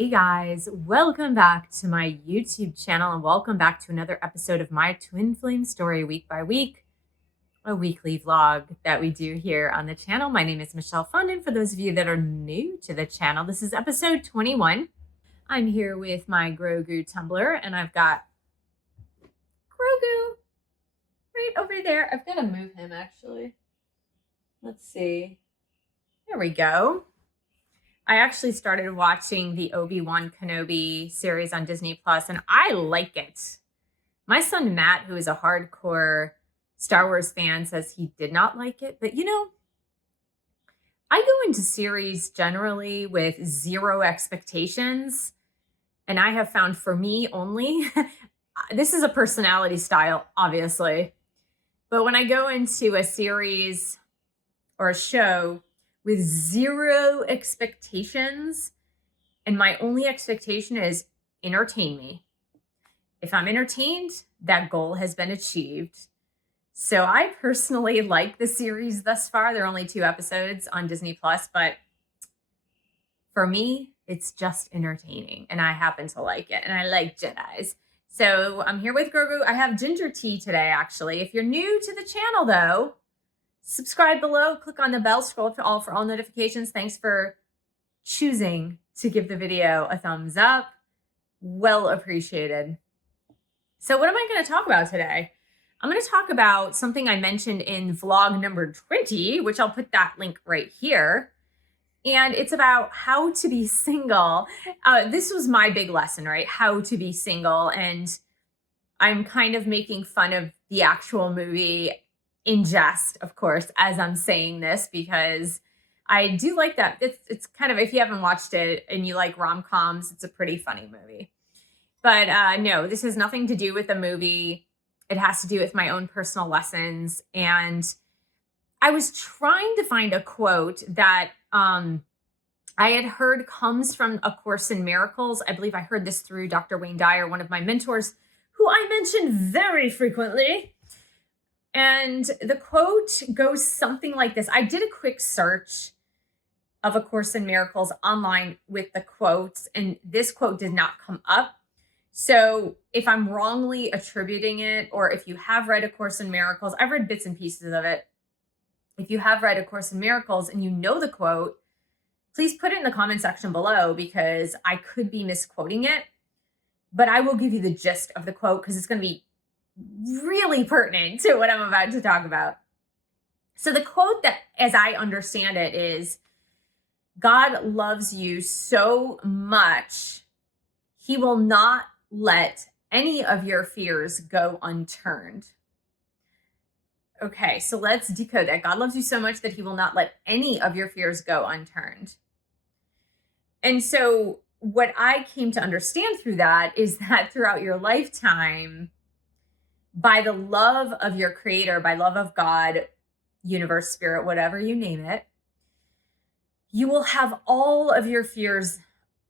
Hey guys, welcome back to my YouTube channel and welcome back to another episode of my Twin Flame Story week by week, a weekly vlog that we do here on the channel. My name is Michelle Fondin. For those of you that are new to the channel, this is episode 21. I'm here with my Grogu tumbler and I've got Grogu right over there. I've got to move him actually. Let's see. There we go. I actually started watching the Obi-Wan Kenobi series on Disney Plus, and I like it. My son Matt, who is a hardcore Star Wars fan, says he did not like it. But I go into series generally with zero expectations, and I have found for me only, this is a personality style, obviously. But when I go into a series or a show with zero expectations, and my only expectation is entertain me. If I'm entertained, that goal has been achieved. So I personally like the series thus far. There are only 2 episodes on Disney Plus, but for me, it's just entertaining, and I happen to like it, and I like Jedis. So I'm here with Grogu. I have ginger tea today, actually. If you're new to the channel, though, subscribe below, click on the bell, scroll to all for all notifications. Thanks for choosing to give the video a thumbs up. Well appreciated. So what am I going to talk about today? I'm going to talk about something I mentioned in vlog number 20, which I'll put that link right here. And it's about how to be single. This was my big lesson, right? How to be single. And I'm kind of making fun of the actual movie in jest, of course, as I'm saying this, because I do like that. It's kind of, if you haven't watched it and you like rom-coms, it's a pretty funny movie. But no, this has nothing to do with the movie. It has to do with my own personal lessons. And I was trying to find a quote that I had heard comes from A Course in Miracles. I believe I heard this through Dr. Wayne Dyer, one of my mentors, who I mention very frequently. And the quote goes something like this. I did a quick search of A Course in Miracles online with the quotes, and this quote did not come up. So if I'm wrongly attributing it, or if you have read A Course in Miracles, I've read bits and pieces of it. If you have read A Course in Miracles and you know the quote, please put it in the comment section below, because I could be misquoting it. But I will give you the gist of the quote because it's going to be really pertinent to what I'm about to talk about. So the quote, that, as I understand it, is, God loves you so much, he will not let any of your fears go unturned. Okay, so let's decode that. God loves you so much that he will not let any of your fears go unturned. And so what I came to understand through that is that throughout your lifetime, by the love of your creator, by love of God, universe, spirit, whatever you name it, you will have all of your fears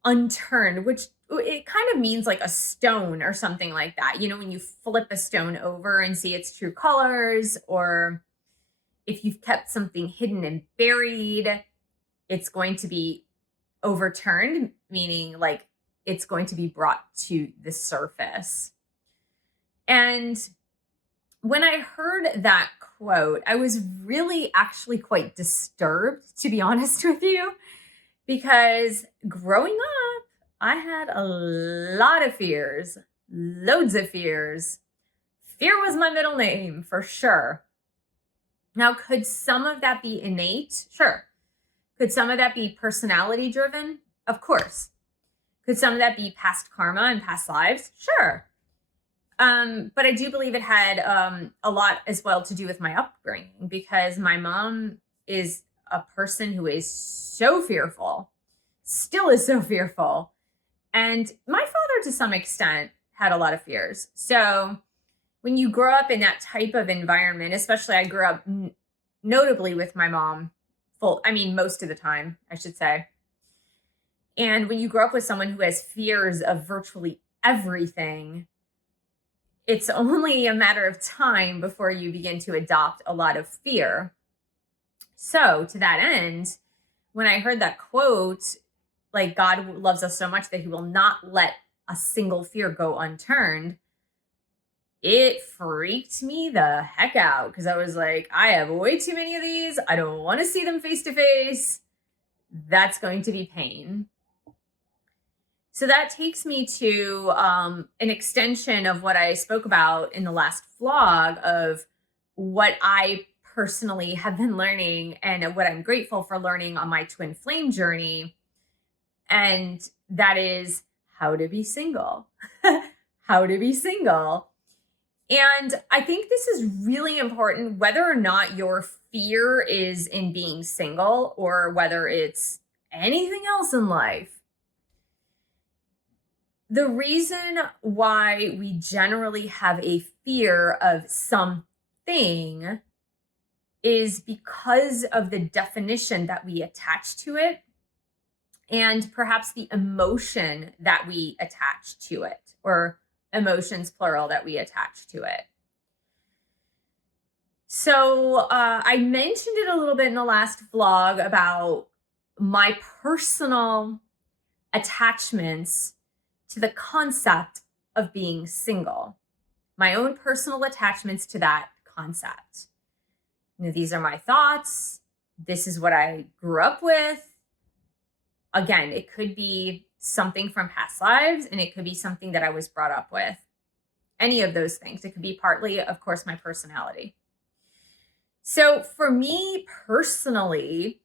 unturned, which it kind of means like a stone or something like that. You know, when you flip a stone over and see its true colors, or if you've kept something hidden and buried, it's going to be overturned, meaning like it's going to be brought to the surface. And when I heard that quote, I was really actually quite disturbed, to be honest with you, because growing up, I had a lot of fears, loads of fears. Fear was my middle name, for sure. Now, could some of that be innate? Sure. Could some of that be personality driven? Of course. Could some of that be past karma and past lives? Sure. But I do believe it had a lot as well to do with my upbringing, because my mom is a person who is so fearful, still is so fearful. And my father, to some extent, had a lot of fears. So when you grow up in that type of environment, especially I grew up notably with my mom, most of the time, I should say. And when you grow up with someone who has fears of virtually everything, it's only a matter of time before you begin to adopt a lot of fear. So to that end, when I heard that quote, like God loves us so much that he will not let a single fear go unturned, it freaked me the heck out because I was like, I have way too many of these. I don't want to see them face to face. That's going to be pain. So that takes me to an extension of what I spoke about in the last vlog of what I personally have been learning and what I'm grateful for learning on my twin flame journey. And that is how to be single. How to be single. And I think this is really important, whether or not your fear is in being single or whether it's anything else in life. The reason why we generally have a fear of something is because of the definition that we attach to it and perhaps the emotion that we attach to it, or emotions plural that we attach to it. So I mentioned it a little bit in the last vlog about my personal attachments to the concept of being single, my own personal attachments to that concept. You know, these are my thoughts. This is what I grew up with. Again, it could be something from past lives, and it could be something that I was brought up with. Any of those things. It could be partly, of course, my personality. So for me personally,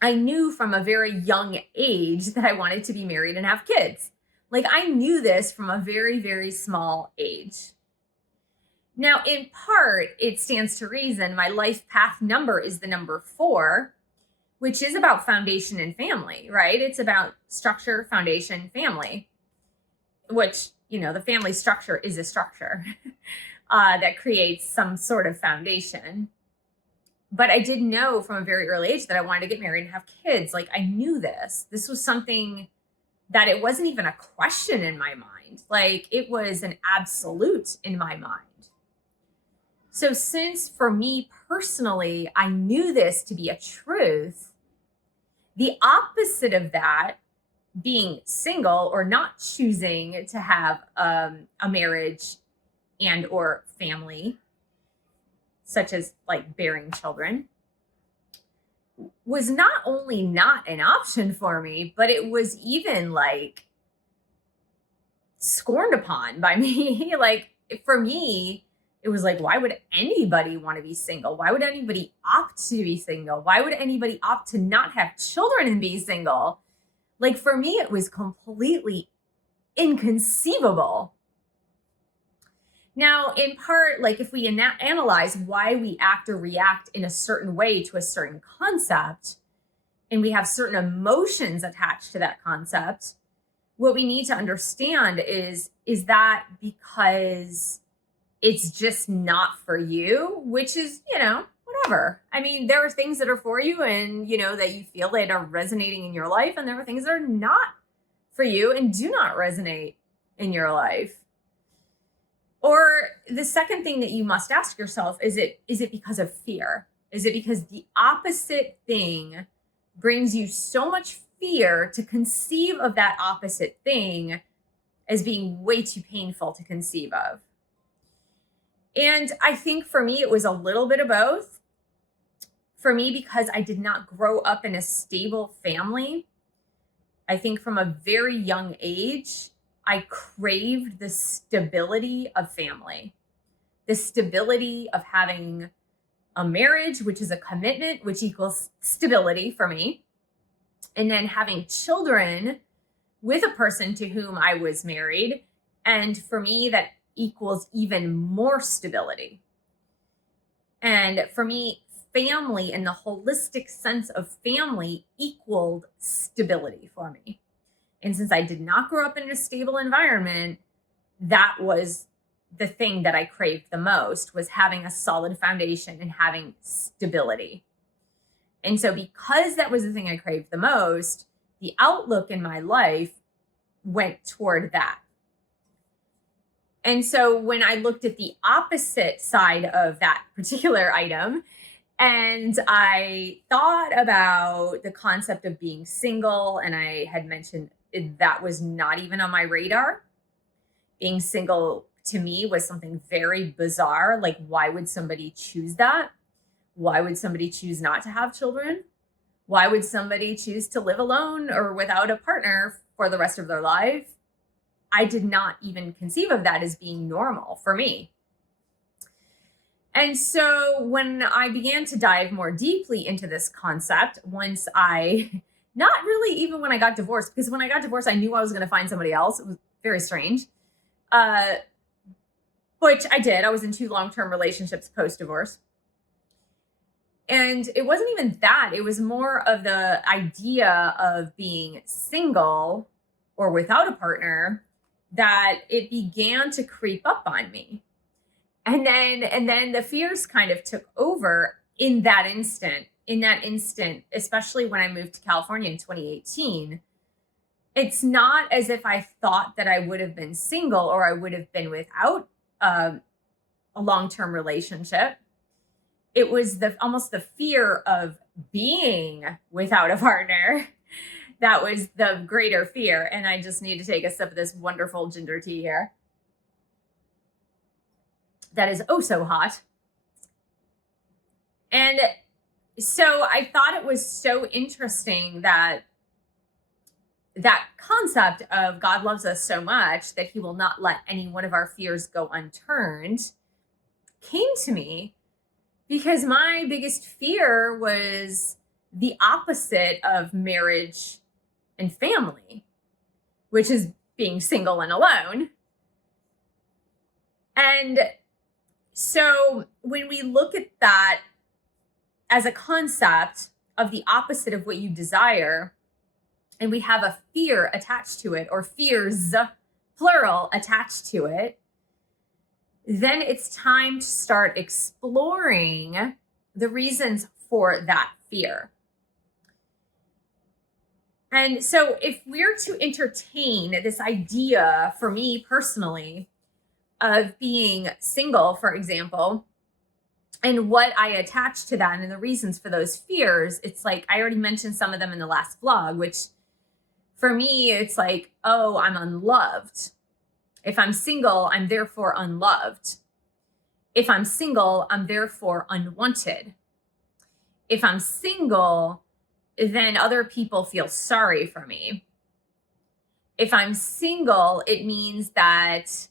I knew from a very young age that I wanted to be married and have kids. Like, I knew this from a very, very small age. Now, in part, it stands to reason. My life path number is the number 4, which is about foundation and family, right? It's about structure, foundation, family, which, you know, the family structure is a structure that creates some sort of foundation. But I did know from a very early age that I wanted to get married and have kids. Like, I knew this. This was something that it wasn't even a question in my mind. Like, it was an absolute in my mind. So since for me personally, I knew this to be a truth, the opposite of that, being single or not choosing to have a marriage and or family, such as like bearing children, was not only not an option for me, but it was even like scorned upon by me. Like, for me, it was like, why would anybody want to be single? Why would anybody opt to be single? Why would anybody opt to not have children and be single? Like, for me, it was completely inconceivable. Now, in part, like, if we analyze why we act or react in a certain way to a certain concept, and we have certain emotions attached to that concept, what we need to understand is that because it's just not for you, which is, you know, whatever. I mean, there are things that are for you and, you know, that you feel that are resonating in your life, and there are things that are not for you and do not resonate in your life. Or the second thing that you must ask yourself, is it because of fear? Is it because the opposite thing brings you so much fear to conceive of that opposite thing as being way too painful to conceive of? And I think for me, it was a little bit of both. For me, because I did not grow up in a stable family, I think from a very young age, I craved the stability of family, the stability of having a marriage, which is a commitment, which equals stability for me. And then having children with a person to whom I was married. And for me, that equals even more stability. And for me, family and the holistic sense of family equaled stability for me. And since I did not grow up in a stable environment, that was the thing that I craved the most, was having a solid foundation and having stability. And so because that was the thing I craved the most, the outlook in my life went toward that. And so when I looked at the opposite side of that particular item, And I thought about the concept of being single, and I had mentioned that was not even on my radar. Being single to me was something very bizarre. Like, why would somebody choose that? Why would somebody choose not to have children? Why would somebody choose to live alone or without a partner for the rest of their life? I did not even conceive of that as being normal for me. And so when I began to dive more deeply into this concept, once I, not really even when I got divorced, because when I got divorced, I knew I was going to find somebody else. It was very strange. Which I did. I was in 2 long-term relationships post-divorce. And it wasn't even that. It was more of the idea of being single or without a partner that it began to creep up on me. And then the fears kind of took over in that instant, especially when I moved to California in 2018. It's not as if I thought that I would have been single or I would have been without a long-term relationship. It was almost the fear of being without a partner that was the greater fear. And I just need to take a sip of this wonderful ginger tea here. That is oh so hot. And so I thought it was so interesting that concept of God loves us so much that he will not let any one of our fears go unturned came to me, because my biggest fear was the opposite of marriage and family, which is being single and alone. And so when we look at that as a concept of the opposite of what you desire, and we have a fear attached to it, or fears, plural, attached to it, then it's time to start exploring the reasons for that fear. And so if we're to entertain this idea, for me personally, of being single, for example, and what I attach to that and the reasons for those fears, it's like I already mentioned some of them in the last vlog, which for me, it's like, oh, I'm unloved. If I'm single, I'm therefore unloved. If I'm single, I'm therefore unwanted. If I'm single, then other people feel sorry for me. If I'm single, it means that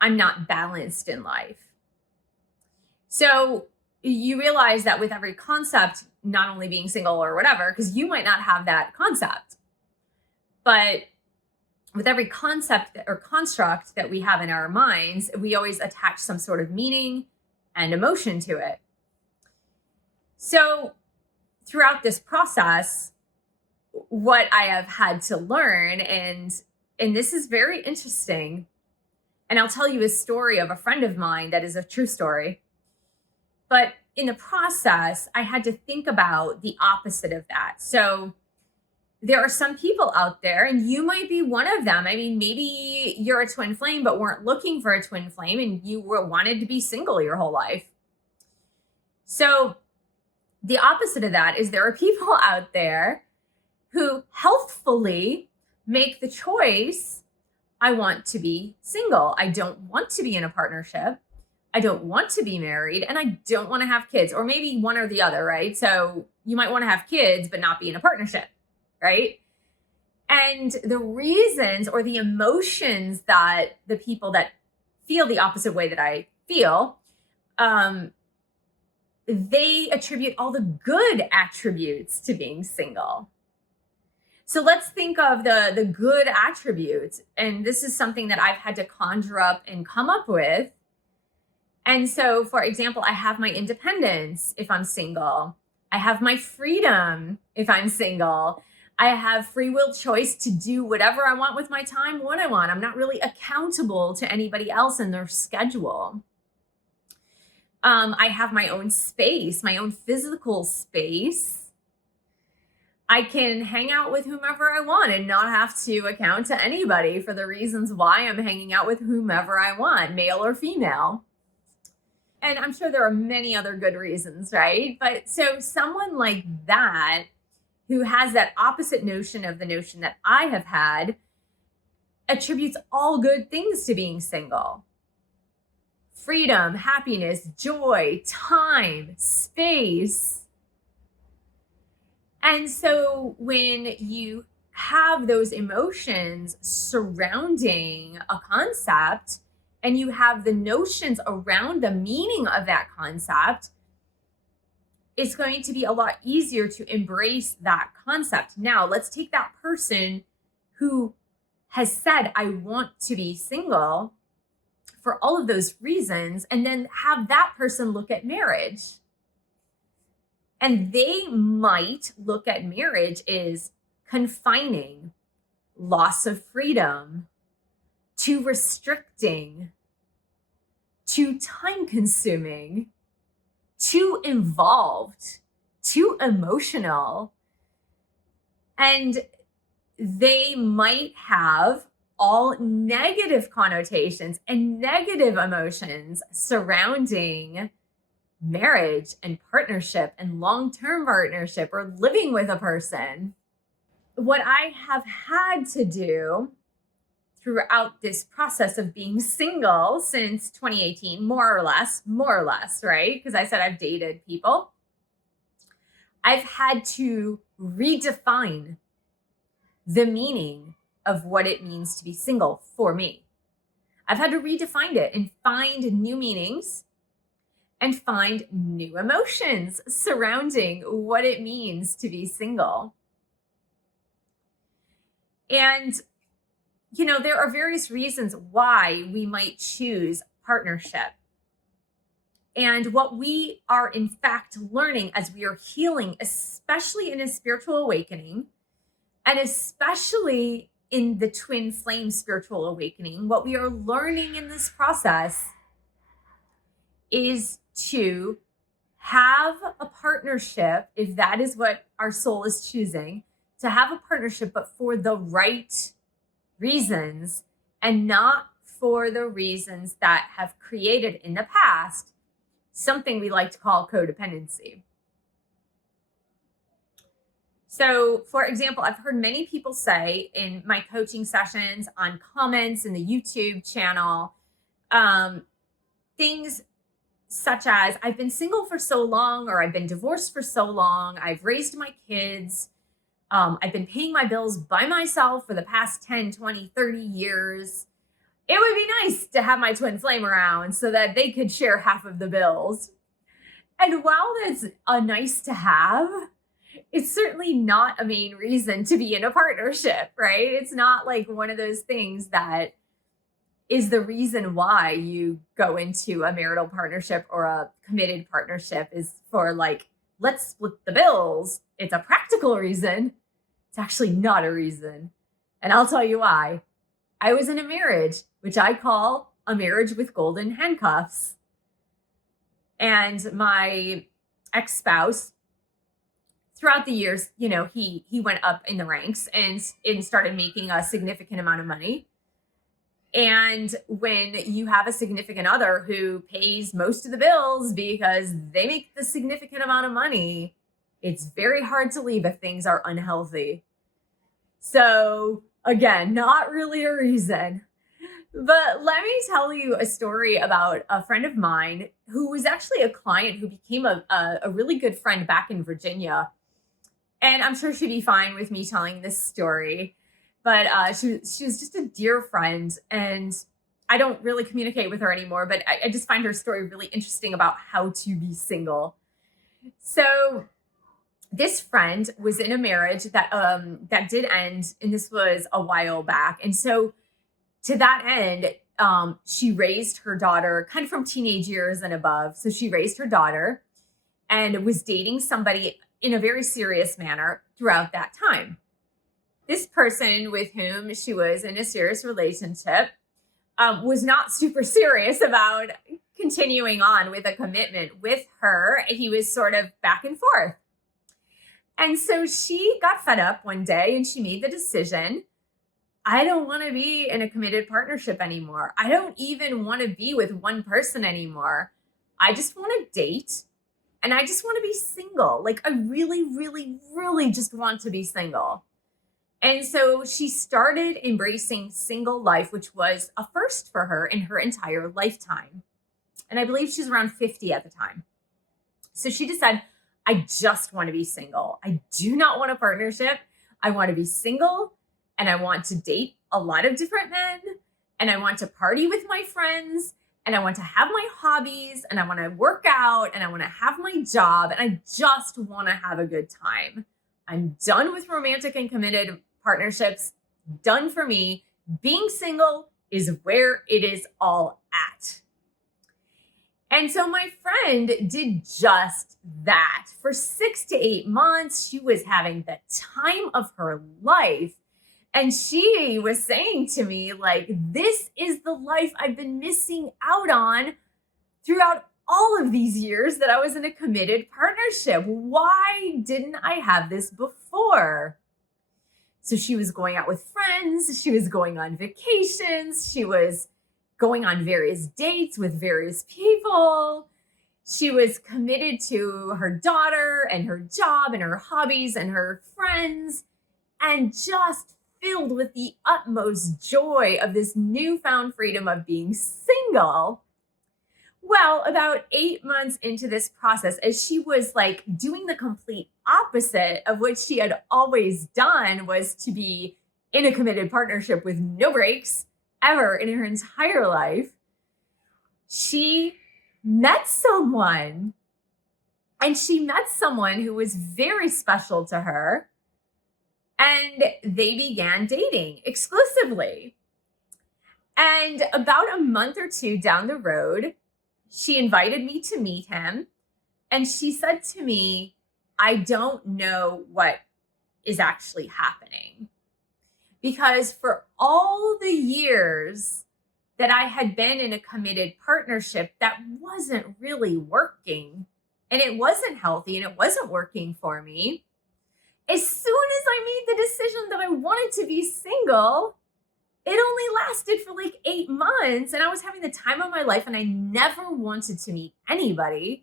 I'm not balanced in life. So you realize that with every concept, not only being single or whatever, because you might not have that concept, but with every concept or construct that we have in our minds, we always attach some sort of meaning and emotion to it. So throughout this process, what I have had to learn, and this is very interesting, and I'll tell you a story of a friend of mine that is a true story. But in the process, I had to think about the opposite of that. So there are some people out there, and you might be one of them. I mean, maybe you're a twin flame, but weren't looking for a twin flame, and you wanted to be single your whole life. So the opposite of that is there are people out there who healthfully make the choice, I want to be single. I don't want to be in a partnership. I don't want to be married, and I don't want to have kids, or maybe one or the other, right? So you might want to have kids, but not be in a partnership, right? And the reasons or the emotions that the people that feel the opposite way that I feel, they attribute all the good attributes to being single. So let's think of the good attributes. And this is something that I've had to conjure up and come up with. And so, for example, I have my independence if I'm single. I have my freedom if I'm single. I have free will choice to do whatever I want with my time when I want. I'm not really accountable to anybody else and their schedule. I have my own space, my own physical space. I can hang out with whomever I want and not have to account to anybody for the reasons why I'm hanging out with whomever I want, male or female. And I'm sure there are many other good reasons, right? But so someone like that who has that opposite notion of the notion that I have had attributes all good things to being single. Freedom, happiness, joy, time, space. And so when you have those emotions surrounding a concept and you have the notions around the meaning of that concept, it's going to be a lot easier to embrace that concept. Now, let's take that person who has said, I want to be single for all of those reasons, and then have that person look at marriage. And they might look at marriage as confining, loss of freedom, too restricting, too time consuming, too involved, too emotional. And they might have all negative connotations and negative emotions surrounding marriage and partnership and long-term partnership or living with a person. What I have had to do throughout this process of being single since 2018, more or less, right? Because I said I've dated people. I've had to redefine the meaning of what it means to be single for me. I've had to redefine it and find new meanings and find new emotions surrounding what it means to be single. And, there are various reasons why we might choose partnership. And what we are in fact learning as we are healing, especially in a spiritual awakening, and especially in the twin flame spiritual awakening, what we are learning in this process is to have a partnership, if that is what our soul is choosing, to have a partnership, but for the right reasons and not for the reasons that have created in the past something we like to call codependency. So, for example, I've heard many people say in my coaching sessions, on comments in the YouTube channel, things such as, I've been single for so long, or I've been divorced for so long, I've raised my kids, I've been paying my bills by myself for the past 10, 20, 30 years. It would be nice to have my twin flame around so that they could share half of the bills. And while that's a nice to have, it's certainly not a main reason to be in a partnership, right? It's not like one of those things that is the reason why you go into a marital partnership or a committed partnership, is for like, let's split the bills. It's a practical reason. It's actually not a reason. And I'll tell you why. I was in a marriage, which I call a marriage with golden handcuffs. And my ex-spouse, throughout the years, he went up in the ranks and started making a significant amount of money. And when you have a significant other who pays most of the bills because they make the significant amount of money, it's very hard to leave if things are unhealthy. So again, not really a reason. But let me tell you a story about a friend of mine who was actually a client who became a really good friend back in Virginia. And I'm sure she'd be fine with me telling this story. But she was just a dear friend, and I don't really communicate with her anymore, but I just find her story really interesting about how to be single. So this friend was in a marriage that did end, and this was a while back. And so to that end, she raised her daughter kind of from teenage years and above. So she raised her daughter and was dating somebody in a very serious manner throughout that time. This person with whom she was in a serious relationship was not super serious about continuing on with a commitment with her. He was sort of back and forth. And so she got fed up one day and she made the decision, I don't want to be in a committed partnership anymore. I don't even want to be with one person anymore. I just want to date and I just want to be single. Like, I really, really, really just want to be single. And so she started embracing single life, which was a first for her in her entire lifetime. And I believe she's around 50 at the time. So she decided, I just want to be single. I do not want a partnership. I want to be single and I want to date a lot of different men and I want to party with my friends and I want to have my hobbies and I want to work out and I want to have my job and I just want to have a good time. I'm done with romantic and committed partnerships. Done for me. Being single is where it is all at. And so my friend did just that. For 6 to 8 months, she was having the time of her life. And she was saying to me, like, this is the life I've been missing out on throughout all of these years that I was in a committed partnership. Why didn't I have this before? So she was going out with friends. She was going on vacations. She was going on various dates with various people. She was committed to her daughter and her job and her hobbies and her friends and just filled with the utmost joy of this newfound freedom of being single. Well, about 8 months into this process, as she was like doing the complete opposite of what she had always done, was to be in a committed partnership with no breaks ever in her entire life, she met someone. And she met someone who was very special to her. And they began dating exclusively. And about a month or two down the road, she invited me to meet him. And she said to me, I don't know what is actually happening. Because for all the years that I had been in a committed partnership, that wasn't really working. And it wasn't healthy and it wasn't working for me. As soon as I made the decision that I wanted to be single, it only lasted for like 8 months. And I was having the time of my life and I never wanted to meet anybody.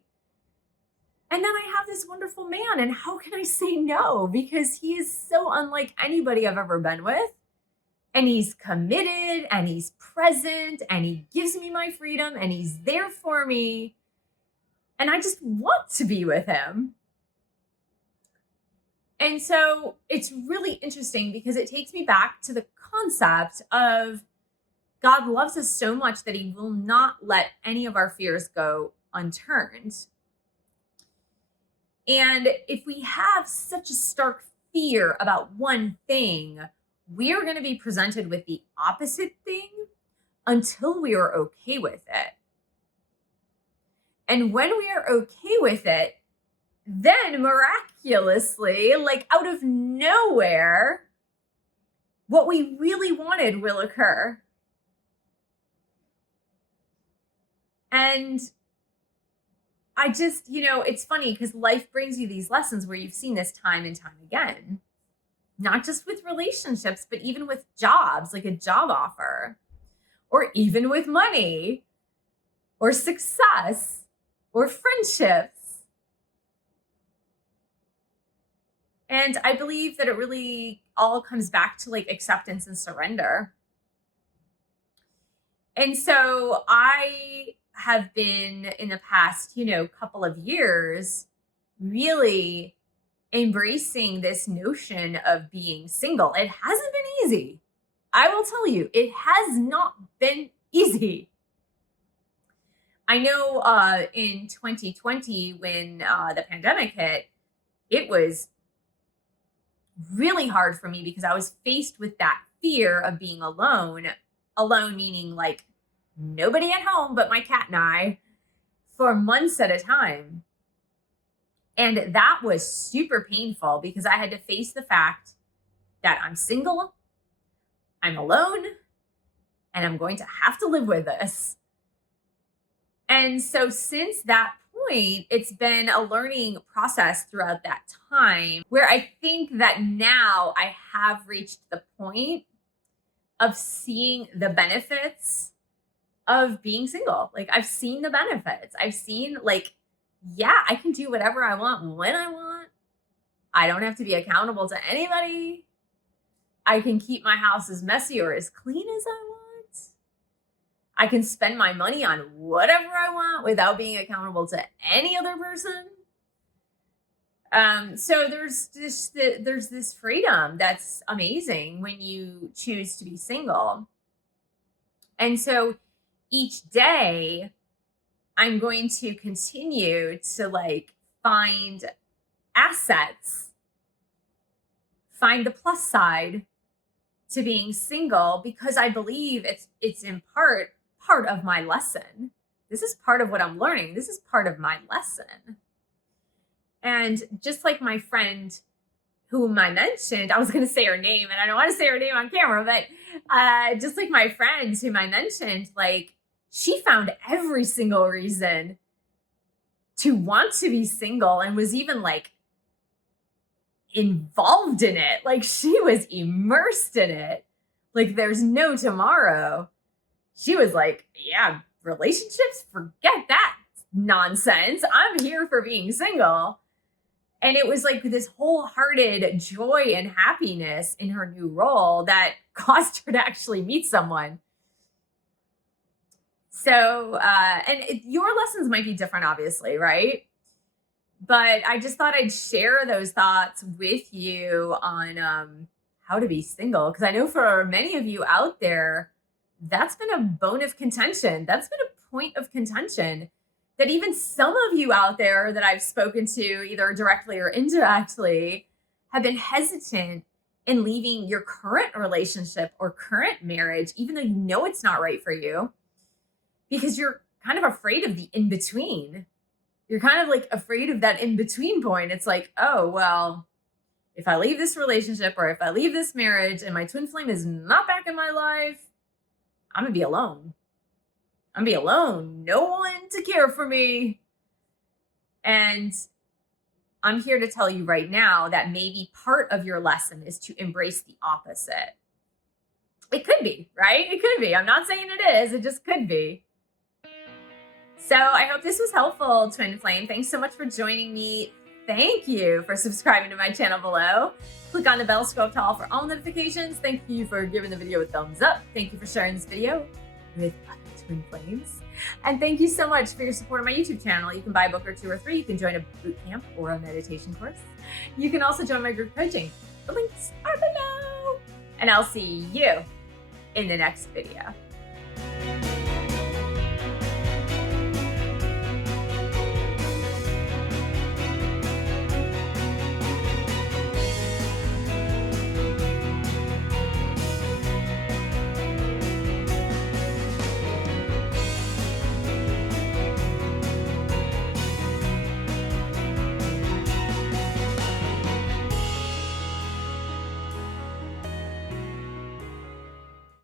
And then I have this wonderful man, and how can I say no? Because he is so unlike anybody I've ever been with. And he's committed, and he's present, and he gives me my freedom, and he's there for me. And I just want to be with him. And so it's really interesting because it takes me back to the concept of God loves us so much that he will not let any of our fears go unturned. And if we have such a stark fear about one thing, we are going to be presented with the opposite thing until we are okay with it. And when we are okay with it, then miraculously, like out of nowhere, what we really wanted will occur. And I just, it's funny because life brings you these lessons where you've seen this time and time again, not just with relationships, but even with jobs, like a job offer, or even with money, or success, or friendships. And I believe that it really all comes back to like acceptance and surrender. And so I have been in the past, couple of years really embracing this notion of being single. It hasn't been easy. I will tell you, it has not been easy. I know in 2020, when the pandemic hit, it was really hard for me because I was faced with that fear of being alone. Alone meaning like nobody at home but my cat and I for months at a time. And that was super painful because I had to face the fact that I'm single, I'm alone, and I'm going to have to live with this. And so since that point, it's been a learning process throughout that time where I think that now I have reached the point of seeing the benefits of being single. Like, I've seen the benefits. I've seen, like, yeah, I can do whatever I want when I want. I don't have to be accountable to anybody. I can keep my house as messy or as clean as I want. I can spend my money on whatever I want without being accountable to any other person. So there's this freedom that's amazing when you choose to be single. And so each day I'm going to continue to like find assets, find the plus side to being single, because I believe it's in part of my lesson. This is part of what I'm learning. This is part of my lesson. And just like my friend whom I mentioned, I was going to say her name and I don't want to say her name on camera, but just like my friend whom I mentioned, like, she found every single reason to want to be single and was even like involved in it. Like, she was immersed in it. Like, there's no tomorrow. She was like, yeah, relationships, forget that nonsense. I'm here for being single. And it was like this wholehearted joy and happiness in her new role that caused her to actually meet someone. So, your lessons might be different, obviously, right? But I just thought I'd share those thoughts with you on how to be single. Because I know for many of you out there, that's been a bone of contention. That's been a point of contention that even some of you out there that I've spoken to, either directly or indirectly, have been hesitant in leaving your current relationship or current marriage, even though you know it's not right for you, because you're kind of afraid of the in-between. You're kind of like afraid of that in-between point. It's like, oh, well, if I leave this relationship or if I leave this marriage and my twin flame is not back in my life, I'm gonna be alone. I'm gonna be alone. No one to care for me. And I'm here to tell you right now that maybe part of your lesson is to embrace the opposite. It could be, right? It could be. I'm not saying it is. It just could be. So I hope this was helpful, Twin Flame. Thanks so much for joining me. Thank you for subscribing to my channel below. Click on the bell, scroll up to all for all notifications. Thank you for giving the video a thumbs up. Thank you for sharing this video with other Twin Flames. And thank you so much for your support of my YouTube channel. You can buy a book or 2 or 3. You can join a boot camp or a meditation course. You can also join my group coaching. The links are below. And I'll see you in the next video.